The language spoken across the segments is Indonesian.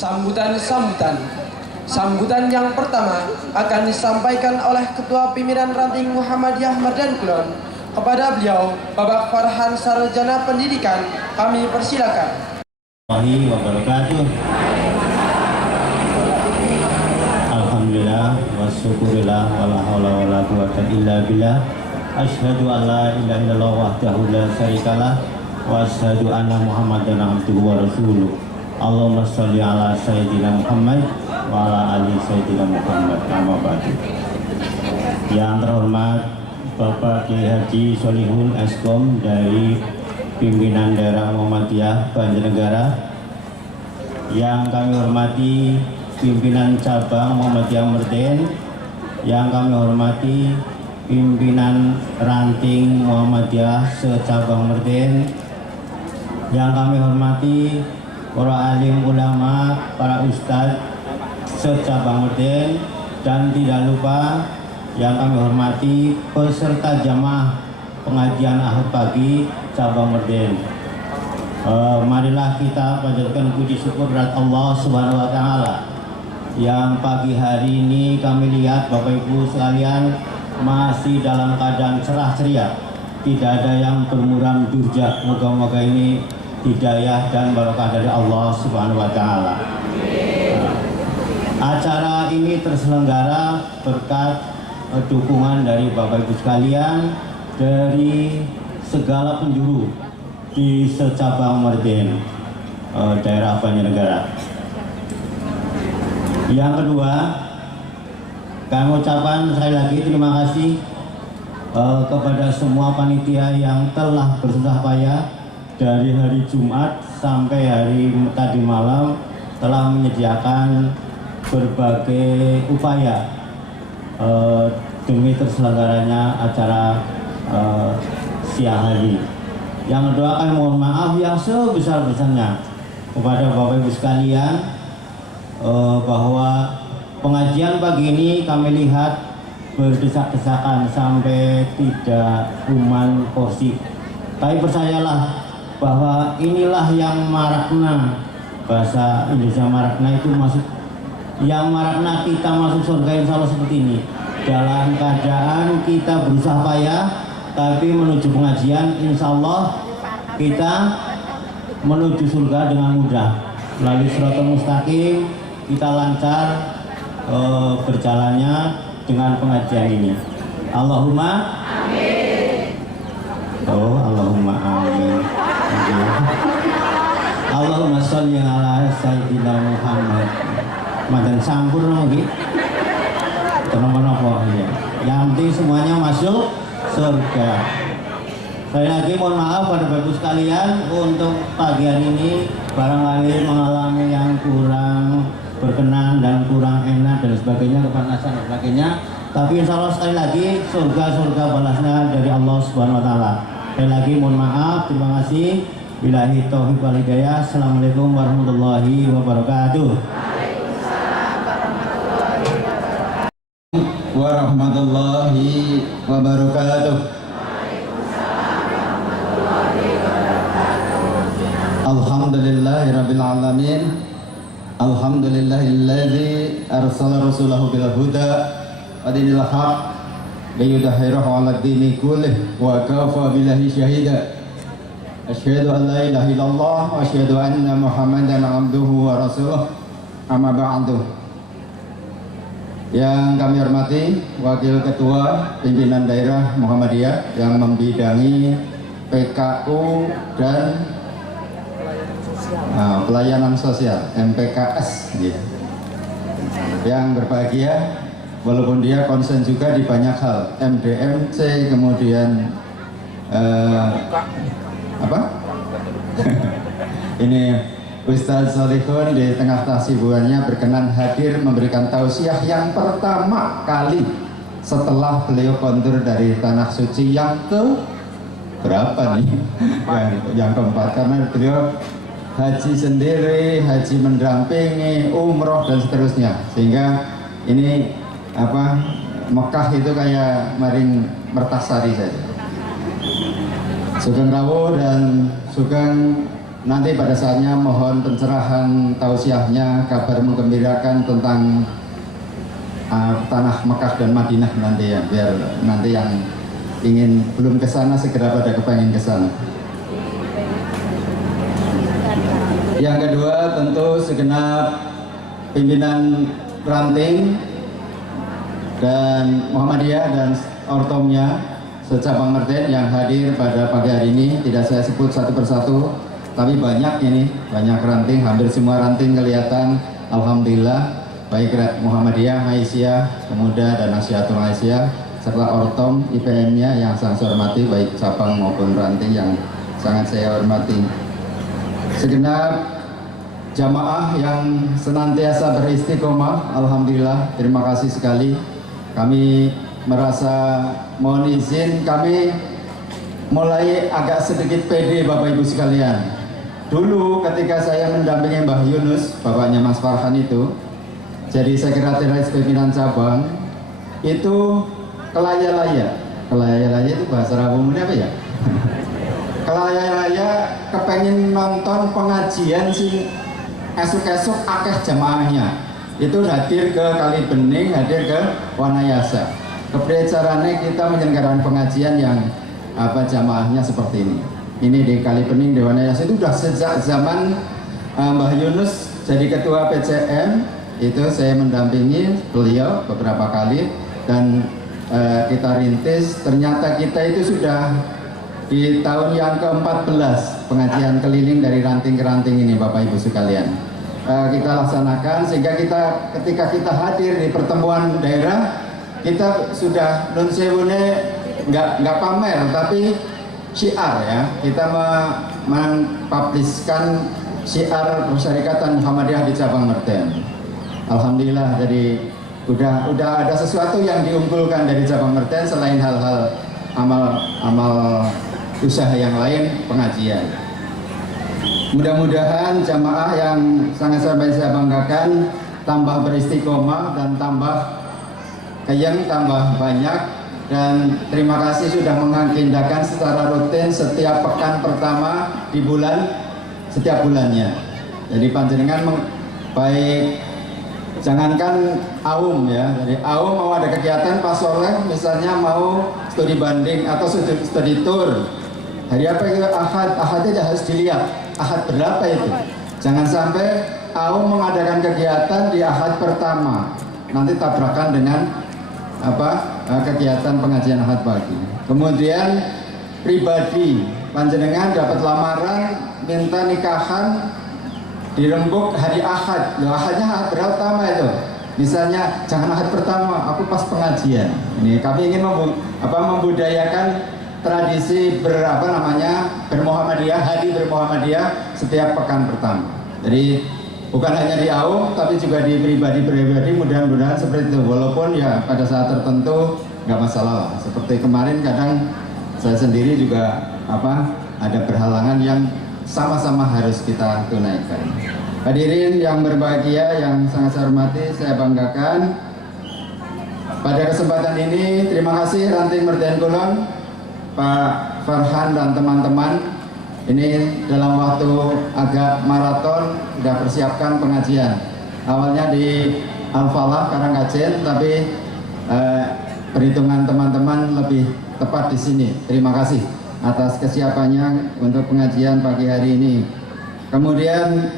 Sambutan yang pertama akan disampaikan oleh Ketua Pimpinan Ranting Muhammadiyah Mardan Kulon. Kepada beliau, Bapak Farhan Sarjana Pendidikan, kami persilakan. Warahmatullahi wabarakatuh. Alhamdulillah wa syukurillah wa la haula wa la quwwata illa billah. Asyhadu an la ilaha illallah wahdahu la syarikalah wa asyhadu anna Muhammadan abduhu wa rasuluh. Allahumma shalli ala sayyidina Muhammad wa ala ali sayyidina Muhammad. Amma ba'du. Yang terhormat Bapak Kiai Haji Solihun Eskom dari Pimpinan Daerah Muhammadiyah Banjarnegara, yang kami hormati Pimpinan Cabang Muhammadiyah Merden, yang kami hormati Pimpinan Ranting Muhammadiyah se-Cabang Merden, yang kami hormati para alim ulama, para ustadz se-Cabang Merden, dan tidak lupa yang kami hormati peserta jamaah pengajian Ahad pagi Cabang Merden. Marilah kita panjatkan puji syukur kepada Allah Subhanahu wa taala yang pagi hari ini kami lihat Bapak Ibu sekalian masih dalam keadaan cerah ceria, tidak ada yang bermuram durja. Moga-moga ini hidayah dan barokah dari Allah Subhanahu wa taala. Acara ini terselenggara berkat dukungan dari Bapak Ibu sekalian dari segala penjuru di se-Cabang Merden, daerah Banjarnegara. Yang kedua, kami ucapkan sekali lagi terima kasih kepada semua panitia yang telah bersusah payah dari hari Jumat sampai hari tadi malam, telah menyediakan berbagai upaya demi terselenggaranya acara siang hari. Yang kedua, kami mohon maaf yang sebesar-besarnya kepada Bapak Ibu sekalian bahwa pengajian pagi ini kami lihat berdesak-desakan sampai tidak kuman porsi. Tapi percayalah bahwa inilah yang marakna, bahasa Indonesia marakna itu maksud yang marakna kita masuk surga insya Allah seperti ini, dalam keadaan kita berusaha payah tapi menuju pengajian insya Allah kita menuju surga dengan mudah melalui Shiratal Mustaqim. Kita lancar berjalannya dengan pengajian ini. Allahumma amin. Allahumma amin. Allahumma sholli ala sayyidina Muhammad. Madan campur lagi, kenapa ya? Yang penting semuanya masuk surga. Sekali lagi mohon maaf pada Bapak Ibu sekalian untuk pagi hari ini barangkali mengalami yang kurang berkenan dan kurang enak dan sebagainya, kepanasan dan sebagainya. Tapi insya Allah sekali lagi surga balasnya dari Allah Subhanahu Wa Taala. Sekali lagi mohon maaf, terima kasih. Billahi taufiq wal hidayah. Assalamualaikum warahmatullahi wabarakatuh. Warahmatullahi wabarakatuh. Alhamdulillahirabbil alamin. Alhamdulillahilladzi arsala rasulahu bil huda wa dinil haq liyudhhirahu 'ala dini kullih wa kafa billahi syahida. Asyhadu an la ilaha illallah wa asyhadu anna Muhammadan 'abduhu wa rasuluh. Amma ba'du. Yang kami hormati Wakil Ketua Pimpinan Daerah Muhammadiyah yang membidangi PKU dan pelayanan sosial MPKS ya. Yang berbahagia walaupun dia konsen juga di banyak hal, MDMC, kemudian ini Ustaz Solihun di tengah kesibukannya berkenan hadir memberikan tausiah yang pertama kali setelah beliau kontur dari Tanah Suci yang ke berapa nih? yang keempat, karena beliau haji sendiri, haji mendampingi, umroh dan seterusnya, sehingga ini Mekah itu kayak maring Mertasari saja. Sugeng rawuh dan sugeng nanti pada saatnya mohon pencerahan tausiahnya, kabar menggembirakan tentang tanah Mekah dan Madinah nanti ya, biar nanti yang ingin belum ke sana segera pada kepengen ke sana. Yang kedua tentu segenap pimpinan ranting dan Muhammadiyah dan Ortomnya secabang Merten yang hadir pada pagi hari ini. Tidak saya sebut satu persatu, tapi banyak ini, banyak ranting, hampir semua ranting kelihatan. Alhamdulillah, baik Muhammadiyah, Aisyah, Pemuda dan Nasihatul Aisyah, serta Ortom IPM-nya yang sangat saya hormati, baik cabang maupun ranting yang sangat saya hormati. Segenap jamaah yang senantiasa beristiqomah, alhamdulillah, terima kasih sekali. Kami merasa, mohon izin, kami mulai agak sedikit pede Bapak Ibu sekalian. Dulu ketika saya mendampingi Mbah Yunus, bapaknya Mas Farhan itu, jadi sekretaris pimpinan cabang, itu kelaya-laya itu bahasa umumnya apa ya? Kelaya-laya kepengen nonton pengajian sih, esok-esok akeh jamaahnya itu hadir ke Kali Bening, hadir ke Wanayasa. Kepriye carane kita menyelenggarakan pengajian yang jamaahnya seperti ini. Ini di Kali Bening, di Wanayasa itu sudah sejak zaman Mbah Yunus jadi ketua PCM, itu saya mendampingi beliau beberapa kali dan kita rintis. Ternyata kita itu sudah di tahun yang ke-14 pengajian keliling dari ranting ke ranting ini Bapak Ibu sekalian. Kita laksanakan sehingga ketika kita hadir di pertemuan daerah, kita sudah nun sewune nggak pamer tapi syiar ya. Kita mempubliskan syiar Persyarikatan Muhammadiyah di cabang Merten. Alhamdulillah, jadi udah ada sesuatu yang diunggulkan dari cabang Merten selain hal-hal amal usaha yang lain, pengajian. Mudah-mudahan jamaah yang sangat saya banggakan tambah beristiqomah dan tambah kayang, tambah banyak, dan terima kasih sudah mengagendakan secara rutin setiap pekan pertama di bulan, setiap bulannya. Jadi panjenengan baik, jangankan AUM ya, jadi AUM mau ada kegiatan Pak Soleh misalnya mau studi banding atau studi tour, hari apa itu Ahad aja harus dilihat Ahad berapa itu. Jangan sampai AUM mengadakan kegiatan di Ahad pertama nanti tabrakan dengan kegiatan pengajian Ahad pagi. Kemudian pribadi, panjenengan dapat lamaran minta nikahan dirembuk hari Ahad. Ahadnya Ahad pertama itu. Misalnya jangan Ahad pertama, aku pas pengajian. Ini kami ingin membudayakan tradisi bermuhammadiyah, hari bermuhammadiyah setiap pekan pertama. Jadi bukan hanya di AUM tapi juga di pribadi-pribadi, mudah-mudahan seperti itu. Walaupun ya pada saat tertentu nggak masalah. Seperti kemarin kadang saya sendiri juga ada berhalangan yang sama-sama harus kita tunaikan. Hadirin yang berbahagia, yang sangat saya hormati, saya banggakan. Pada kesempatan ini terima kasih Ranting Merten Kulon, Pak Farhan dan teman-teman. Ini dalam waktu agak maraton sudah persiapkan pengajian. Awalnya di Al-Falah Karangkajen, tapi perhitungan teman-teman lebih tepat di sini. Terima kasih atas kesiapannya untuk pengajian pagi hari ini. Kemudian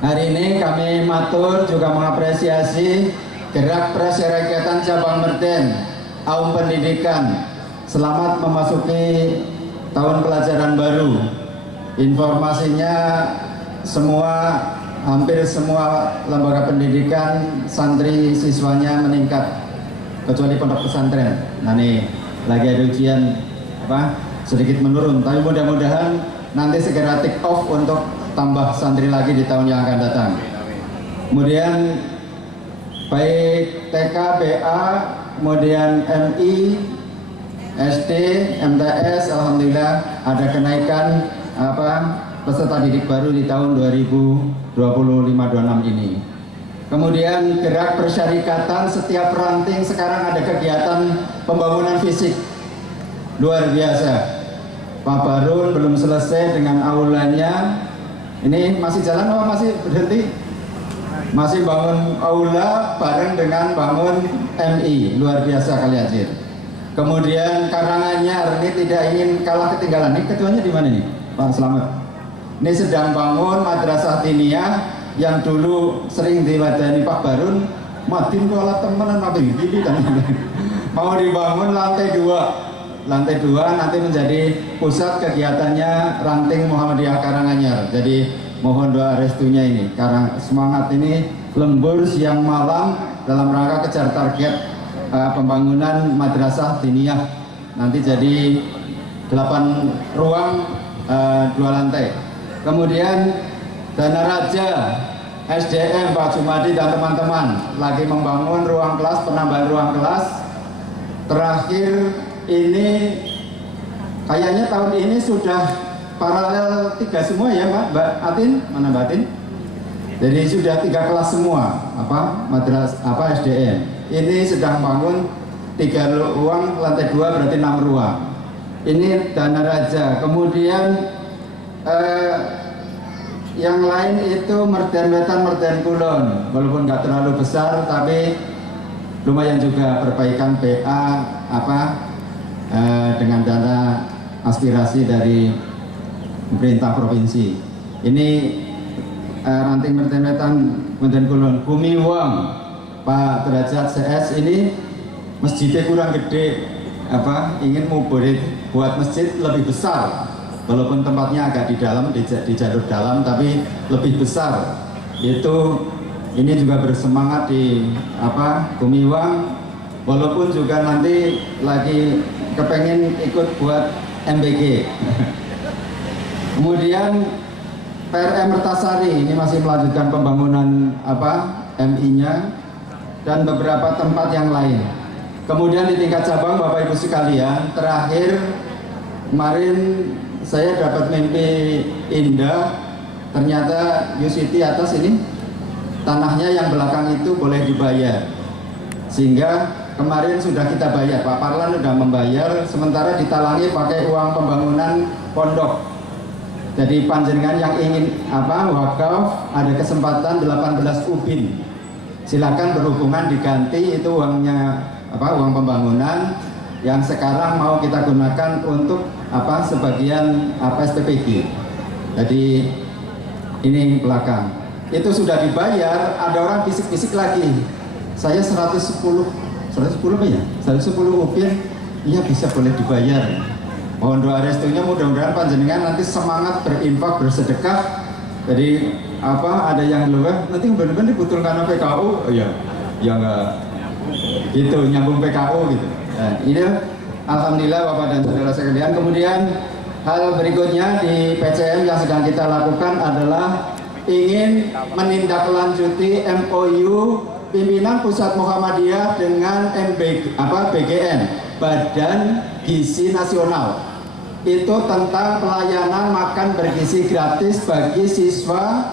hari ini kami matur juga mengapresiasi gerak Persyarikatan Cabang Merten, AUM Pendidikan. Selamat memasuki tahun pelajaran baru. Informasinya hampir semua lembaga pendidikan santri siswanya meningkat, kecuali pondok pesantren. Nah ini lagi ada ujian sedikit menurun, tapi mudah-mudahan nanti segera take off untuk tambah santri lagi di tahun yang akan datang. Kemudian baik TK, BA, kemudian MI, SD, MTS, alhamdulillah ada kenaikan peserta didik baru di tahun 2025-26 ini. Kemudian gerak persyarikatan, setiap ranting sekarang ada kegiatan pembangunan fisik luar biasa. Pak Barun belum selesai dengan aulanya, Ini masih jalan apa masih berhenti? Masih bangun aula bareng dengan bangun MI, luar biasa kali Azir. Kemudian Karanganyar ini tidak ingin kalah ketinggalan. Ini ketuanya di mana nih, Pak Slamet? Ini sedang bangun madrasah diniyah yang dulu sering diwadani Pak Barun. Madin kalau temenan apa gini kan? Mau dibangun lantai 2. Lantai 2 nanti menjadi pusat kegiatannya Ranting Muhammadiyah Karanganyar. Jadi mohon doa restunya ini, karena semangat ini lembur siang malam dalam rangka kejar target pembangunan madrasah diniyah. Nanti jadi 8 ruang 2 lantai. Kemudian Danaraja SDM Pak Jumadi dan teman-teman lagi membangun ruang kelas, penambahan ruang kelas. Terakhir ini kayaknya tahun ini sudah paralel 3 semua ya Mbak Atin, mana Mbak Atin? Jadi sudah 3 kelas semua SDM. Ini sedang bangun 3 ruang, lantai 2 berarti 6 ruang. Ini Danaraja. Kemudian yang lain itu Merden Wetan, Merden Kulon. Walaupun nggak terlalu besar tapi lumayan juga perbaikan PA dengan dana aspirasi dari pemerintah provinsi. Ini Ranting Merden Wetan, Merden Kulon. Bumi Uang Pak Derajat CS ini masjidnya kurang gede, ingin mau buat masjid lebih besar, walaupun tempatnya agak di dalam, di jalur dalam, tapi lebih besar. Itu ini juga bersemangat di Bumi Uang, walaupun juga nanti lagi kepengen ikut buat MBG. Kemudian PRM Mertasari ini masih melanjutkan pembangunan MI-nya dan beberapa tempat yang lain. Kemudian di tingkat cabang Bapak Ibu sekalian, terakhir kemarin saya dapat mimpi indah. Ternyata UCT atas ini tanahnya yang belakang itu boleh dibayar, sehingga kemarin sudah kita bayar, Pak Parlan sudah membayar, sementara ditalangi pakai uang pembangunan pondok. Jadi panjenengan yang ingin wakaf ada kesempatan 18 ubin. Silakan berhubungan diganti itu uangnya uang pembangunan yang sekarang mau kita gunakan untuk sebagian SPPG. Jadi ini belakang. Itu sudah dibayar, ada orang bisik-bisik lagi. Saya 110 apa ya? 110 ubin, iya bisa boleh dibayar. Mohon doa restunya, mudah-mudahan panjenengan nanti semangat berinfak, bersedekah. Jadi ada yang luar nanti benar-benar dibutulkan PKU, ya enggak gitu, nyambung PKU gitu. Nah, ini alhamdulillah Bapak dan saudara sekalian. Kemudian hal berikutnya di PCM yang sedang kita lakukan adalah ingin menindaklanjuti MOU pimpinan Pusat Muhammadiyah dengan BGN, Badan Gizi Nasional. Itu tentang pelayanan makan bergizi gratis bagi siswa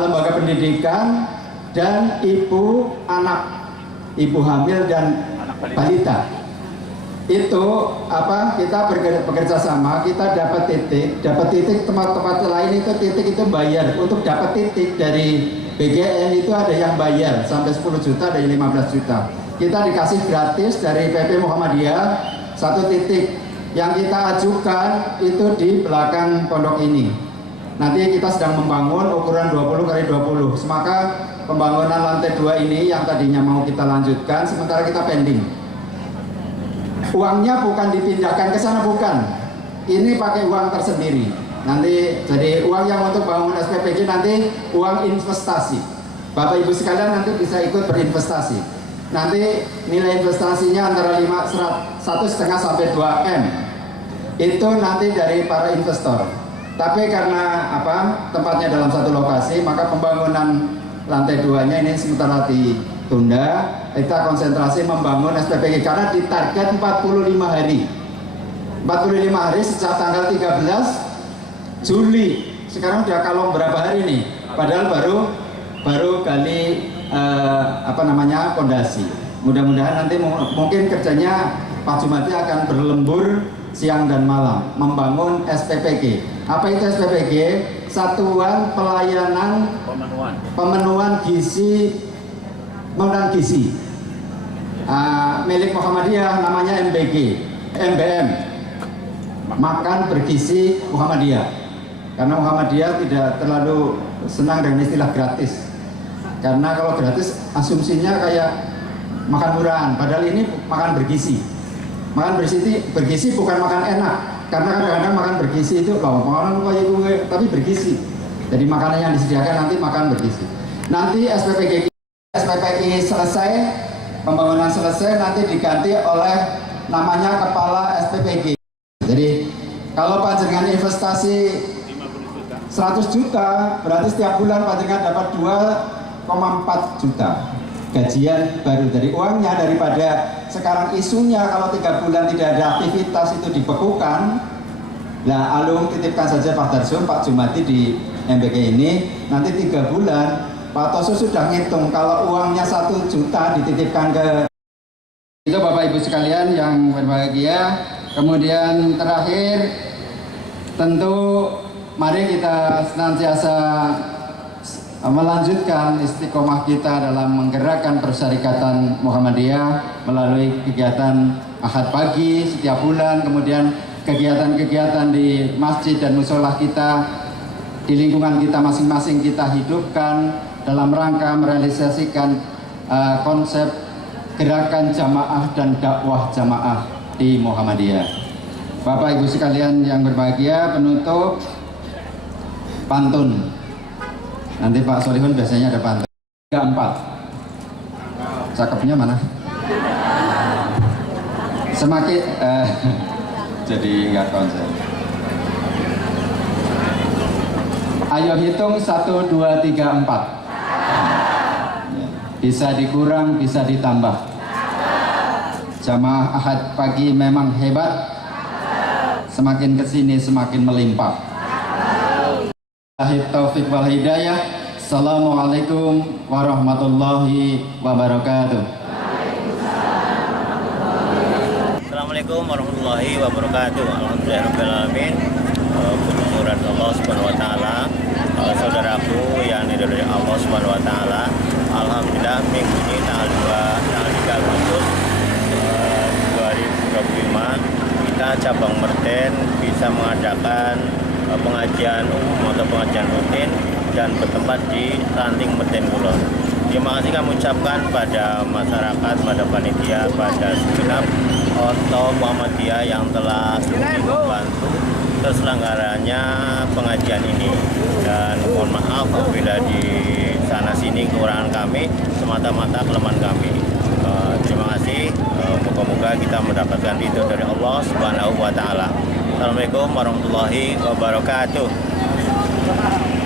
lembaga pendidikan dan ibu anak, ibu hamil dan balita. Itu kita bekerja sama, kita dapat titik tempat-tempat lain itu bayar. Untuk dapat titik dari BGN itu ada yang bayar sampai 10 juta, ada yang 15 juta. Kita dikasih gratis dari PP Muhammadiyah 1 titik. Yang kita ajukan itu di belakang pondok ini. Nanti kita sedang membangun ukuran 20x20. Maka pembangunan lantai 2 ini yang tadinya mau kita lanjutkan, sementara kita pending. Uangnya bukan dipindahkan ke sana, bukan. Ini pakai uang tersendiri. Nanti jadi uang yang untuk bangun SPPG nanti uang investasi. Bapak Ibu sekalian nanti bisa ikut berinvestasi. Nanti nilai investasinya antara 1,5 sampai 2 M. Itu nanti dari para investor. Tapi karena tempatnya dalam satu lokasi, maka pembangunan lantai 2-nya ini sementara ditunda. Kita konsentrasi membangun SPPG karena ditarget 45 hari. 45 hari sejak tanggal 13 Juli. Sekarang sudah kalong berapa hari nih? Padahal baru gali pondasi. Mudah-mudahan nanti mungkin kerjanya Pak Jumati akan berlembur siang dan malam membangun SPPG. Apa itu SPPG? Satuan Pelayanan Pemenuhan Gizi milik Muhammadiyah, namanya MBM, Makan Bergizi Muhammadiyah. Karena Muhammadiyah tidak terlalu senang dengan istilah gratis, karena kalau gratis asumsinya kayak makan murahan, padahal ini makan bergizi. Makan bergizi bukan makan enak, karena kadang-kadang makan bergizi itu makanan kayak gue tapi bergizi. Jadi makanan yang disediakan nanti makan bergizi. Nanti SPPI selesai, pembangunan selesai, nanti diganti oleh namanya kepala SPPG. Jadi kalau panjenengan investasi 100 juta, berarti setiap bulan panjenengan dapat 2,4 juta gajian baru dari uangnya, daripada sekarang isunya kalau 3 bulan tidak ada aktivitas itu dibekukan. Nah, Alung titipkan saja Pak Darsum, Pak Jumadi di MBK ini, nanti 3 bulan Pak Tosu sudah ngitung kalau uangnya 1 juta dititipkan ke itu. Bapak Ibu sekalian yang berbahagia. Kemudian terakhir, tentu mari kita senantiasa melanjutkan istiqomah kita dalam menggerakkan Persyarikatan Muhammadiyah melalui kegiatan Ahad pagi setiap bulan, kemudian kegiatan-kegiatan di masjid dan musola kita, di lingkungan kita masing-masing kita hidupkan dalam rangka merealisasikan konsep gerakan jamaah dan dakwah jamaah di Muhammadiyah. Bapak Ibu sekalian yang berbahagia, penutup pantun. Nanti Pak Solihun biasanya ada pantun. 34. Cakepnya mana? Semakin jadi nggak konsen. Ayo hitung 1, 2, 3, 4. Bisa dikurang, bisa ditambah. Jamaah Ahad pagi memang hebat. Semakin kesini semakin melimpah. Taufik wal hidayah. Assalamualaikum warahmatullahi wabarakatuh. Assalamualaikum warahmatullahi wabarakatuh. Alhamdulillahirrahmanirrahim. Puji syukur Allah Subhanahu wa taala. Saudaraku yang diridhoi Allah Subhanahu wa taala, alhamdulillah minggu ini tanggal 3 Agustus 2025 kita cabang Merten bisa mengadakan pengajian umum atau pengajian rutin dan bertempat di Ranting Merten Kulon. Terima kasih kami ucapkan pada masyarakat, pada panitia, pada segenap Orto Muhammadiyah yang telah membantu terselenggaranya pengajian ini, dan mohon maaf apabila di sana sini kekurangan kami, semata-mata kelemahan kami. Terima kasih, moga-moga kita mendapatkan ridho dari Allah Subhanahu wa taala. Assalamualaikum warahmatullahi wabarakatuh.